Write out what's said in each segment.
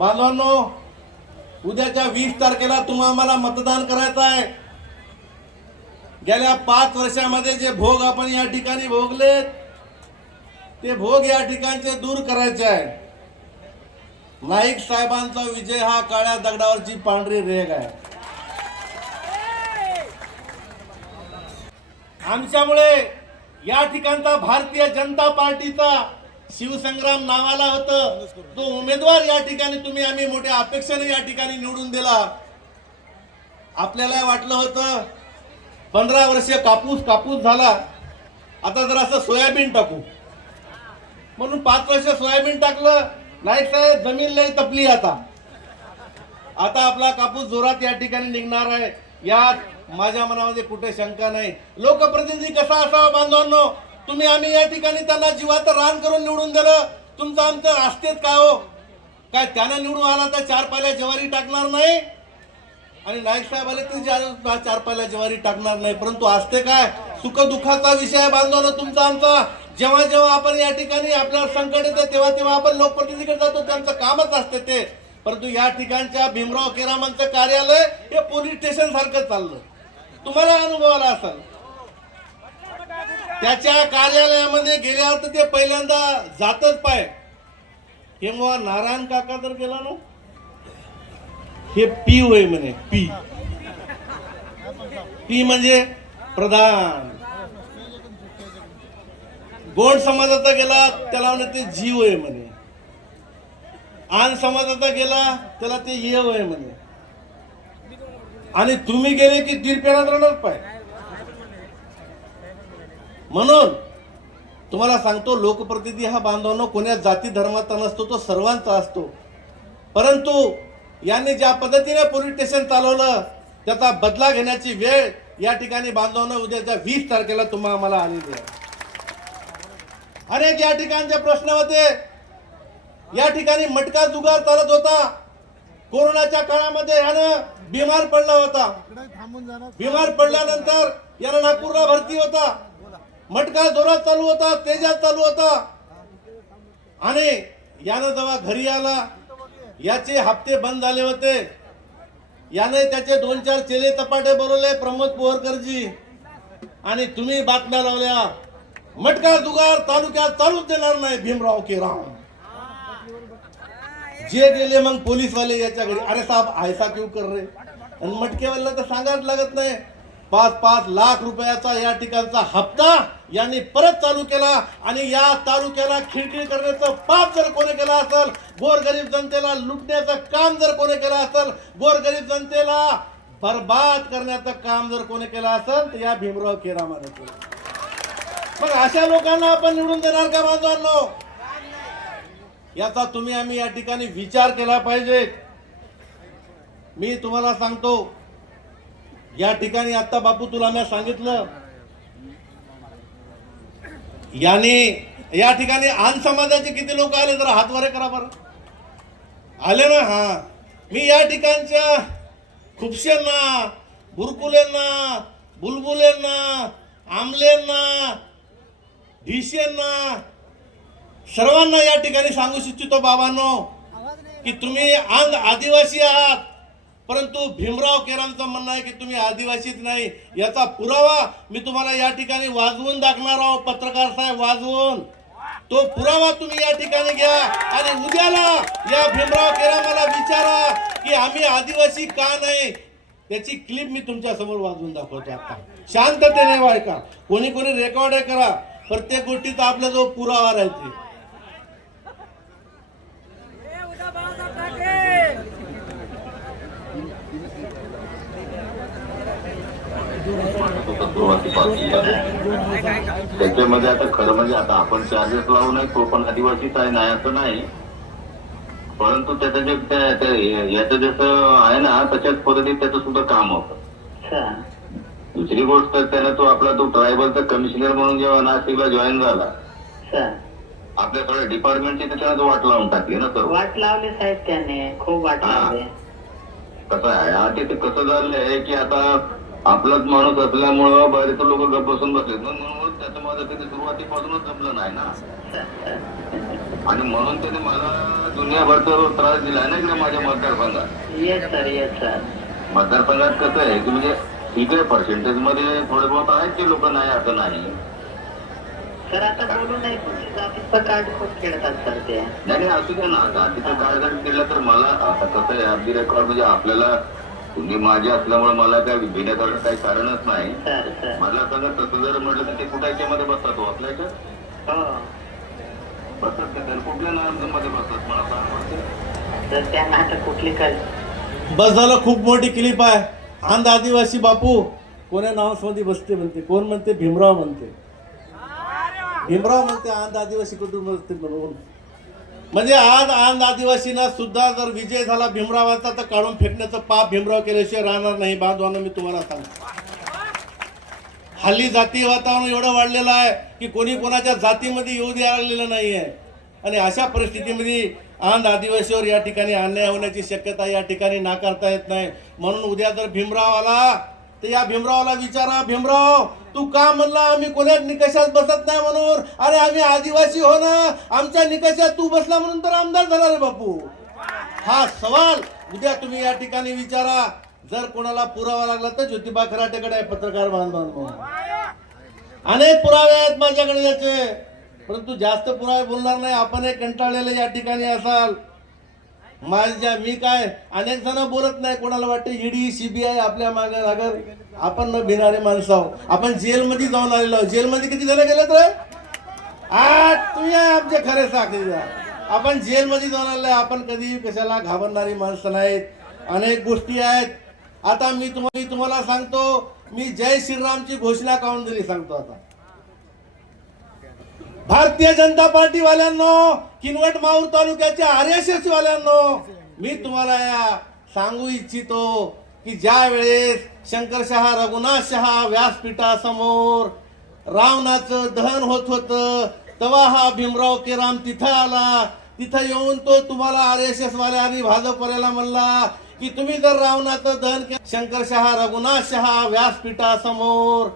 बांधवांनो उद्याच्या वीस तारखेला तुम्हा आम्हाला मतदान करायचं आहे. गेल्या पाच वर्षामध्ये जे भोग आपण या ठिकाणी भोगले ते भोग या ठिकाणचे दूर करायचे आहे. नाईक साहेबांचा विजय हा काळ्या दगडावरची पांढरी रेग आहे. आमच्यामुळे या ठिकाणचा भारतीय जनता पार्टीचा शिवसंग्राम नावाला होतं. तो उमेदवार या ठिकाणी तुम्ही आम्ही मोठ्या अपेक्षेने या ठिकाणी निवडून दिला. आपल्याला वाटलं होतं पंधरा वर्ष कापूस कापूस झाला. आता जर असं सोयाबीन टाकू. म्हणून पाच वर्ष सोयाबीन टाकलं. नाही साहेब जमीन लई तपली आता. आता आपला कापूस जोरात या ठिकाणी निघणार आहे. यात माझ्या मनामध्ये कुठे शंका नाही. लोकप्रतिनिधी कसा असावा बांधवांनो? तुम्ही आम्ही या ठिकाणी त्यांना जीवाचं रान करून निवडून दिलं. तुमचं आमचं असतेच का हो? काय त्यानं निवडून आला तर चार पायला ज्वारी टाकणार नाही? आणि नाईक साहेब आले तर चार पायला ज्वारी टाकणार नाही. परंतु असते काय? सुख दुःखाचा विषय बांधवलं तुमचा आमचा. जेव्हा जेव्हा आपण या ठिकाणी आपल्याला संकट येतं तेव्हा तेव्हा आपण लोकप्रतिनिधीकडे जातो त्यांचं कामच असते ते. परंतु या ठिकाणच्या भीमराव केरामांचं कार्यालय हे पोलीस स्टेशन सारखं चाललं. तुम्हाला अनुभव आला त्याच्या कार्यालयामध्ये गेल्यावर तर ते पहिल्यांदा जातच पाय. किंवा नारायण काका तर गेला ना? हे पी होय म्हणे पी. पी म्हणजे प्रधान. गोंड समाजाचा गेला त्याला म्हणे ते जीव आहे म्हणे. आन समाजाचा गेला त्याला ते ये आहे म्हणे. आणि तुम्ही गेले की तिरपेनात राहणार पाय. म्हणून तुम्हाला सांगतो लोकप्रतिनिधी हा बांधवांनो कोण्या जाती धर्माचा नसतो तो सर्वांचा असतो. परंतु यांनी ज्या पद्धतीने पोलीस स्टेशन चालवलं त्याचा बदला घेण्याची वेळ या ठिकाणी बांधवांना उद्याच्या वीस तारखेला तुम्हाला आम्हाला आलेली आहे. अनेक या ठिकाणचे प्रश्न होते. या ठिकाणी मटका जुगार चालत होता. कोरोनाच्या काळामध्ये यानं बिमार पडला होता. बिमार पडल्यानंतर यानं नागपूरला भरती होता. मटका जोरात चालू होता तेजात चालू होता. आणि यानं जेव्हा घरी आला याचे हप्ते बंद झाले होते. याने त्याचे दोन चार चेले तपाटे बोलवले प्रमोद पोहरकरजी. आणि तुम्ही बातम्या लावल्या मटका जुगार तालुक्यात चालूच देणार नाही भीमराव के राम. जे गेले मग पोलीसवाले याच्या घरी अरे साहेब ऐसा क्यू कर रे? आणि मटकेवाल्याला तर सांगायला लागत नाही. पाच पाच लाख रुपयाचा या ठिकाणचा हप्ता यांनी परत चालू केला आणि या तालुक्याला खिळखिळ करण्याचं पाप जर कोणी केलं असेल गोरगरीब जनतेला लुटण्याचं काम जर कोणी केलं असेल गोरगरीब जनतेला बर्बाद करण्याचं काम जर कोणी केलं असेल तर या भीमराव केरामाने केलं. मग अशा लोकांना आपण निवडून देणार का बांधवांनो? याचा तुम्ही आम्ही या ठिकाणी विचार केला पाहिजे. मी तुम्हाला सांगतो या ठिकाणी आता बापू तुला मी सांगितलं. याने या ठिकाणी आन समाजाचे किती लोक आले जरा हातवारे करा बरं. आले ना? हा. मी या ठिकाणच्या खुपशेंना बुरकुलेंना बुलबुलेंना आमलेंना ढिशेंना सर्वांना या ठिकाणी सांगू इच्छितो बाबांनो की तुम्ही आंध आदिवासी आहात. परंतु भीमराव केरांचं म्हणणं आहे की तुम्ही आदिवासीच नाही याचा पुरावा मी तुम्हाला या ठिकाणी वाजवून दाखवणार आहोत पत्रकार साहेब वाजवून. तो पुरावा तुम्ही या ठिकाणी घ्या आणि उद्याला या भीमराव केरामाला विचारा की आम्ही आदिवासी का नाही? त्याची क्लिप मी तुमच्यासमोर वाजवून दाखवतो आता. शांततेने ऐका. कोणी कोणी रेकॉर्ड करा. प्रत्येक गोष्टीचा आपला जो पुरावा राहते. सुरुवातीपासून त्याच्यामध्ये आता खरं म्हणजे आता आपण चार्जेस लावू नये तो पण आदिवासीच आहे नाही असं नाही. परंतु त्याचं जे याचं जसं आहे ना त्याच्याच पद्धतीत त्याचं सुद्धा काम होतं. दुसरी गोष्ट त्यानं तो आपला तो ट्रायबलचा कमिशनर म्हणून जेव्हा नाशिकला जॉईन झाला आपल्या सगळ्या डिपार्टमेंटची त्याच्यानं तो वाट लावून टाकली ना सर्व. वाट लावली साहेब त्याने खूप वाट. लावली. कसं आहे आता ते कसं झालंय की आता आपलाच माणूस असल्यामुळं बरेच लोक गप्प बसून बसले. म्हणून त्याचं माझं कधी सुरुवातीपासूनच जमलं नाही ना. आणि म्हणून त्याने मला दुनियाभरचा त्रास दिला ना इकडे माझ्या मतदारसंघात? Yes sir yes sir. मतदारसंघात कसं आहे की म्हणजे ठीक आहे पर्सेंटेजमध्ये थोडे बहुत आहेत ते लोक नाही असं नाही? सर आता बोलू नाही जातीचं कार्ड खूप खेळतात सर ते. नाही नाही, असू द्या ना. जातीचं कार्ड जर केलं तर मला आता कसं आहे अगदी रेकॉर्ड म्हणजे आपल्याला तुम्ही माझे असल्यामुळे मला काय भिन्न करणं काही कारणच नाही. मला सांगा तसं जर म्हटलं तर ते कुठल्या याच्यामध्ये बसतात हो आपल्या याच्यात हो. बसतात का तर? कुठल्या मध्ये बसतात? मला सांग. तर त्यांना आता कुठली कल बस झालं खूप मोठी क्लिप आहे. आंध आदिवासी बापू. कोण्या नावामध्ये बसते म्हणते. कोण म्हणते? भीमराव म्हणते. भीमराव म्हणते आंध आदिवासी कुटुंब असते म्हणून. म्हणजे आज आंध आदिवासींना सुद्धा जर विजय झाला भीमरावाचा तर काढून फेकण्याचं पाप भीमराव केल्याशिवाय राहणार नाही. बांधवांना मी तुम्हाला सांगतो. हल्ली जाती वातावरण एवढं वाढलेलं आहे की कोणी कोणाच्या जातीमध्ये येऊ द्या लागलेलं नाही आहे आणि अशा परिस्थितीमध्ये आंध आदिवासीवर या ठिकाणी अन्याय होण्याची शक्यता या ठिकाणी नाकारता येत नाही. म्हणून उद्या जर भीमराव आला तर या भीमरावला विचारा भीमराव तू का म्हणला आम्ही कोण्या निकषात बसत नाही म्हणून? अरे आम्ही आदिवासी हो ना. आमच्या निकषात तू बसला म्हणून तर आमदार झाला रे बापू. हा सवाल उद्या तुम्ही या ठिकाणी विचारा. जर कोणाला पुरावा लागला तर ज्योतिबा खराटेकडे आहे पत्रकार बांधवांनो. अनेक पुरावे आहेत माझ्याकडे याचे. परंतु जास्त पुरावे बोलणार नाही. आपण एक कंटाळलेले या ठिकाणी असाल. माझ्या मी काय अनेक जण बोलत नाही. कोणाला वाटते ईडी सीबीआय आपल्या मागे लागत आपण न भिणारे माणसं आहोत. आपण जेलमध्ये जाऊन आलेलो आहोत. जेलमध्ये किती जण गेले तर आज तुम्ही आमचे खरे साखरीदार आपण जेलमध्ये जाऊन आले आपण कधी कशाला घाबरणारी माणसं नाहीत. अनेक गोष्टी आहेत. आता मी तुम्हाला तुम्हाला सांगतो. मी जय श्रीरामची घोषणा काऊन दिली सांगतो आता? भारतीय जनता पार्टी वाल्यांनो किनवट माऊर तालुक्याच्या आर एस एस वाल्यांनो मी तुम्हाला या सांगू इच्छितो की ज्या वेळेस शंकरशहा रघुनाथ शहा व्यासपीठासमोर रावणाचं दहन होत होत तेव्हा हा भीमराव केराम तिथं आला. तिथं येऊन तो तुम्हाला आर एस एस वाल्या आणि भाजपवाल्याला म्हणला की तुम्ही जर रावणाचं दहन केलं शंकरशहा रघुनाथ शहा व्यासपीठासमोर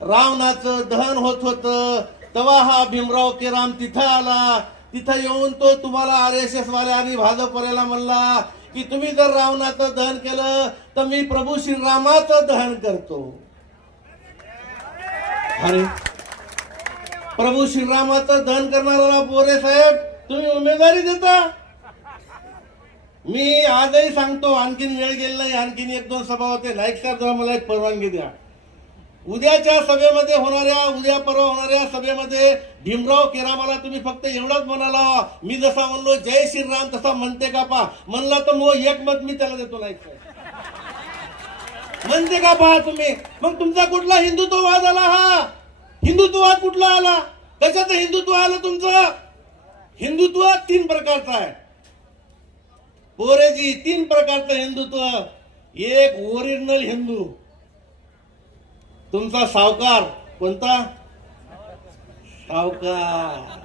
रावणाचं दहन होत होतं तेव्हा हा भीमराव केराम तिथं आला. तिथं येऊन तो तुम्हाला आर एस एस वाल्या आणि भाजपवाल्याला म्हणला की तुम्ही जर रावणाचं दहन केलं तर मी प्रभू श्रीरामाचं दहन करतो. अरे. प्रभू श्रीरामाचं दहन करणारा पोरे साहेब तुम्ही उमेदवारी देता? मी आजही सांगतो आणखीन वेळ गेला नाही आणखीन एक दोन सभा होते. नाईक साहेब जरा मला एक परवानगी द्या. उद्याच्या सभेमध्ये होणाऱ्या उद्या परवा होणाऱ्या सभेमध्ये भीमराव केरामाला तुम्ही फक्त एवढाच म्हणाला. मी जसा म्हणलो जय श्रीराम तसा म्हणते का पा म्हणला तर मो एक मत मी त्याला देतो नाही म्हणते का पहा तुम्ही? मग तुमचा कुठला हिंदुत्ववाद आला हा? हिंदुत्ववाद कुठला आला? कशाचं हिंदुत्व आलं तुमचं? हिंदुत्व तीन प्रकारचं आहे. पोरेजी तीन प्रकारचं हिंदुत्व. एक ओरिजिनल हिंदू. तुमचा सावकार कोणता? सावकार.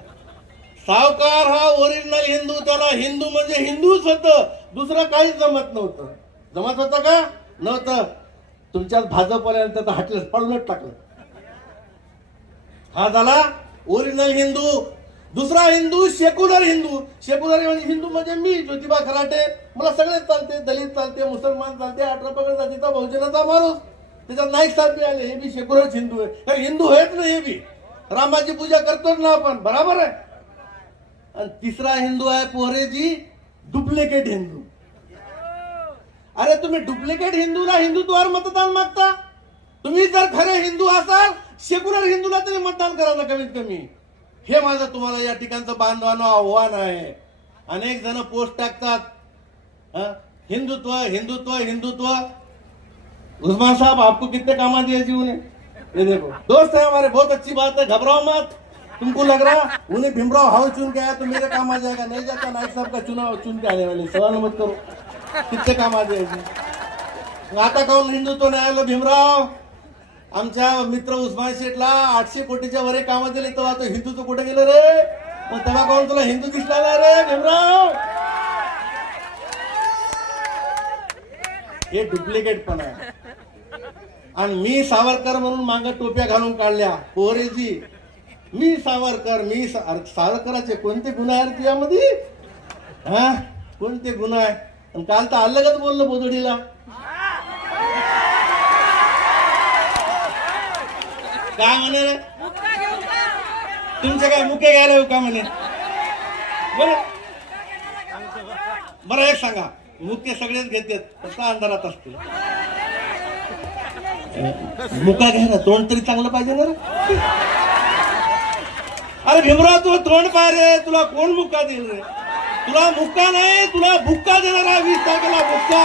सावकार हा ओरिजिनल हिंदू त्याला हिंदू म्हणजे हिंदूच होत. दुसरं काहीच जमत नव्हतं. जमत होतं का? नव्हतं. तुमच्यात भाजपवाल्यानं तर हाटलं पळूनच टाकलं. हा झाला ओरिजिनल हिंदू. दुसरा हिंदू सेक्युलर हिंदू. सेक्युलर म्हणजे हिंदू म्हणजे मी ज्योतिबा खराटे. मला सगळेच चालते दलित चालते मुसलमान चालते अठरा पगड जातीचा बहुजनाचा माणूस. त्याच्यात नाईक साहेब बी आले हे बी सेक्युलर हिंदू आहे. हे हिंदू आहेत ना हे बी. रामाची पूजा करतोच ना आपण बराबर आहे? आणि तिसरा हिंदू आहे पोहरेजी डुप्लिकेट हिंदू. अरे तुम्ही डुप्लिकेट हिंदूला हिंदुत्वावर मतदान मागता? तुम्ही जर खरे हिंदू असाल सेक्युलर हिंदूला तरी मतदान करा ना कमीत कमी. हे माझं तुम्हाला या ठिकाणचं बांधवानं आव्हान आहे. अनेक जण पोस्ट टाकतात. हिंदुत्व हिंदुत्व हिंदुत्व. उस्मान साहब आपको कितने काम आ दिए जी उन्हें ये देखो। दोस्त है हमारे बहुत अच्छी बात है घबराओ मत। तुमको लग रहा उन्हें भीमराव हाउस चुन के आया तो मेरे काम आ जाएगा नहीं जाता नाइक साहब का चुनाव चुन के आने वाले सवाल मत करो। कितने काम आ जाएगी आता काऊन हिंदुत्व नाही आलो भीमराव। आमच्या मित्र उस्मान शेठला आठशे कोटीच्या वरे काम दिले तेव्हा तो हिंदूचं कुठे गेलं रे? मग तेव्हा काऊन तुला हिंदू दिसला ना रे भीमराव? हे डुप्लिकेट पण आहे. आणि मी सावरकर म्हणून मांग टोप्या घालून काढल्या. पोरेजी मी सावरकर मी सावरकराचे कोणते गुन्हा आहेत तुझ्यामध्ये हा? कोणते गुन्हा आहे आणि काल तर अलगच बोललो बोदडीला. काय म्हणे तुमचे काय मुके घ्यायला येऊ का म्हणे? बरं. बरं एक सांगा. मुके सगळेच घेतात तसा अंधारात असते मुका घ्या ना तोंड तरी चांगलं पाहिजे ना रे? अरे भीमराव तू तोंड पाय रे तुला कोण मुक्का देईल रे? तुला मुक्का नाही तुला बुक्का देणार आहे वीस तारखेला बुक्का.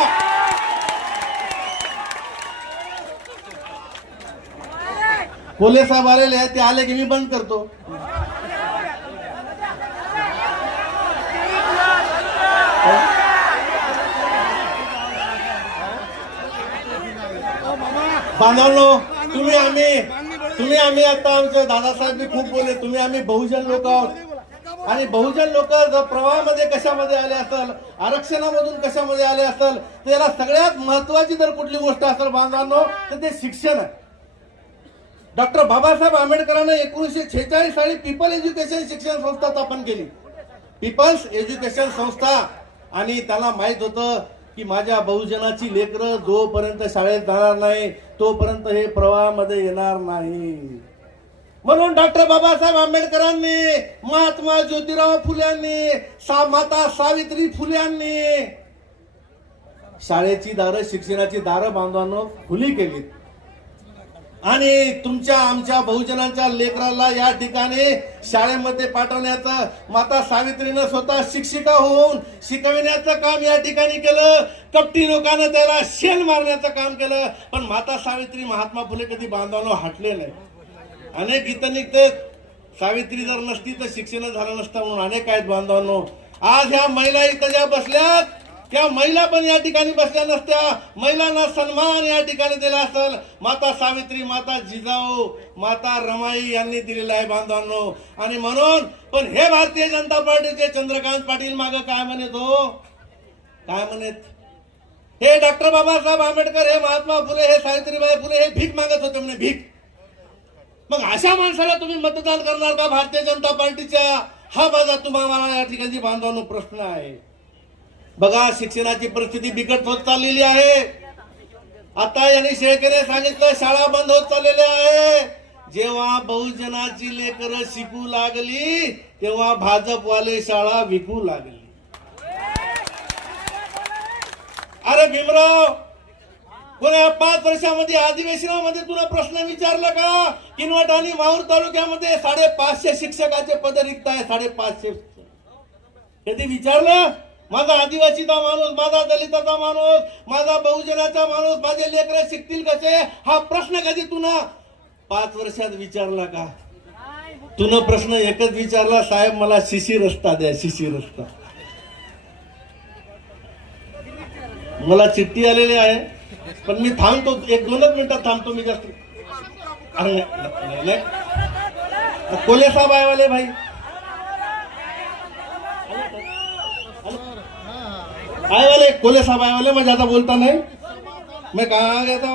पोले साहेब आलेले ते आले की मी बंद करतो. बांधवनो तुम्ही आम्ही तुम्ही आम्ही आता आमचे दादासाहेब खूप बोलले तुम्ही आम्ही बहुजन लोक आहोत. आणि बहुजन लोक जर प्रवाहामध्ये कशामध्ये आले असेल आरक्षणामधून कशामध्ये आले असेल त्याला सगळ्यात महत्वाची जर कुठली गोष्ट असेल बांधवांनो तर ते शिक्षण आहे. डॉक्टर बाबासाहेब आंबेडकरांना एकोणीसशे छेचाळीस साली पीपल एज्युकेशन शिक्षण संस्था स्थापन केली. पीपल्स एज्युकेशन संस्था. आणि त्याला माहीत होतं की माझ्या बहुजनाची लेकरं जोपर्यंत शाळेत जाणार नाही तोपर्यंत हे प्रवाहामध्ये येणार नाही. म्हणून डॉक्टर बाबासाहेब आंबेडकरांनी महात्मा ज्योतिराव फुल्यांनी सा माता सावित्री फुल्यांनी शाळेची दारं शिक्षणाची दारं बांधवांनो खुली केली आणि तुमच्या आमच्या बहुजनांच्या लेकराला या ठिकाणी शाळेमध्ये पाठवण्याचं माता सावित्रीनं स्वतः शिक्षिका होऊन शिकविण्याचं काम या ठिकाणी केलं. कपटी लोकांना त्याला शेल मारण्याचं काम केलं. पण माता सावित्री महात्मा फुले कधी बांधवांनो हटले नाही. अनेक गीतं निघते सावित्री जर नसती तर शिक्षण झालं नसतं म्हणून अनेक आहेत बांधवांनो. आज ह्या महिला इथं ज्या बसल्यात त्या महिला पण या ठिकाणी बसल्या नसत्या. महिलांना सन्मान या ठिकाणी दिला असेल. माता सावित्री माता जिजाऊ माता रमाई यांनी दिलेला आहे बांधवांनो. आणि म्हणून पण हे भारतीय जनता पार्टीचे चंद्रकांत पाटील माग काय म्हणत हो काय म्हणत हे डॉक्टर बाबासाहेब आंबेडकर हे महात्मा फुले हे सावित्रीबाई फुले हे भीक मागत होते म्हणे भीक. मग अशा माणसाला तुम्ही मतदान करणार का भारतीय जनता पार्टीच्या? हा माझा तुम्हाला या ठिकाणी बांधवांनो प्रश्न आहे. बघा शिक्षणाची परिस्थिती बिकट होत चाललेली आहे. आता यांनी शेळकेने सांगितलं शाळा बंद होत चाललेल्या आहे. जेव्हा बहुजनाची लेकरं शिकू लागली तेव्हा भाजपवाले शाळा विकू लागली. अरे भीमराव कोणा पाच वर्षामध्ये अधिवेशनामध्ये तुला प्रश्न विचारला का? किनवट आणि माहूर तालुक्यामध्ये साडेपाचशे शिक्षकाचे पद रिक्त आहे साडेपाचशे. कधी विचारलं? माझा आदिवासीचा माणूस माझा दलिताचा माणूस माझा बहुजनाचा माणूस माझे लेकर शिकतील कसे? हा प्रश्न कधी तुला पाच वर्षात विचारला का? तुन प्रश्न एकच विचारला साहेब मला शिशी रस्ता द्या शिशी रस्ता. मला चिठ्ठी आलेली आहे पण मी थांबतो एक दोनच मिनिटात थांबतो मी जास्त. अरे कोले साहेब आहे वाले भाई. आए वाले कोले साहब आए वाले मैं म्हणजे ज्यादा बोलता नहीं. मैं कहाँ आ गया था?